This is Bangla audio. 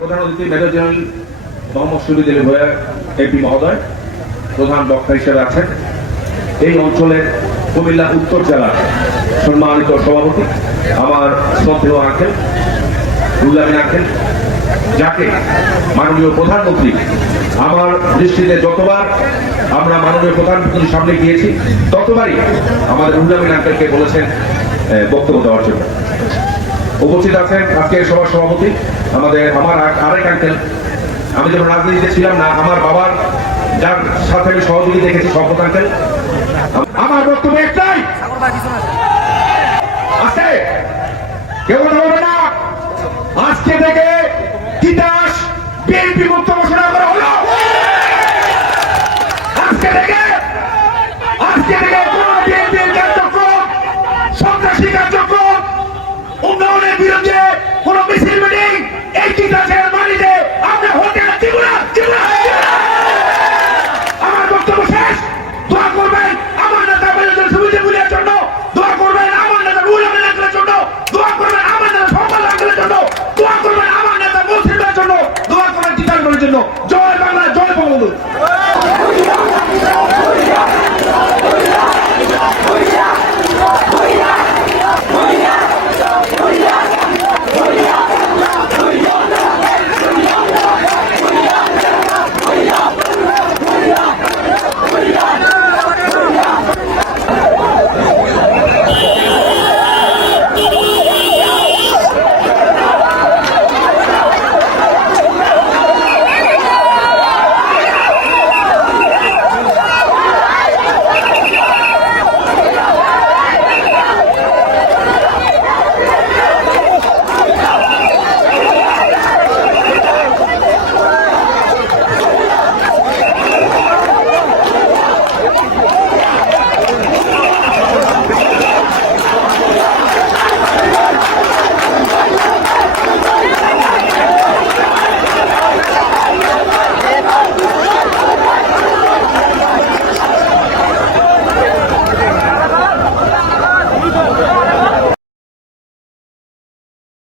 প্রধান অতিথি হিসেবে আছেন এই অঞ্চলের কুমিল্লা উত্তর জেলার সম্মানিত সভাপতি আমার শ্রদ্ধেয় আঙ্কেল রুলামিন আঙ্কেল যাকে মাননীয় প্রধানমন্ত্রী আমার দৃষ্টিতে যতবার আমরা মাননীয় প্রধানমন্ত্রীর সামনে গিয়েছি, ততবারই আমাদের রুহুলামিন আঙ্কেলকে বলেছেন বক্তব্য দেওয়ার জন্য। উপস্থিত আছেন আজকের সভার সভাপতি, আমাদের আমার আরেক আঙ্কেল আমি যখন রাজনীতিতে ছিলাম না, আমার বাবার, যার সাথে আমি সহযোগী দেখেছি সম্পদ আঙ্কেল আমার বক্তব্য একটাই, আছে। কেউ না। আজকে থেকে তিতাস বিএনপি মুক্ত ঘোষণা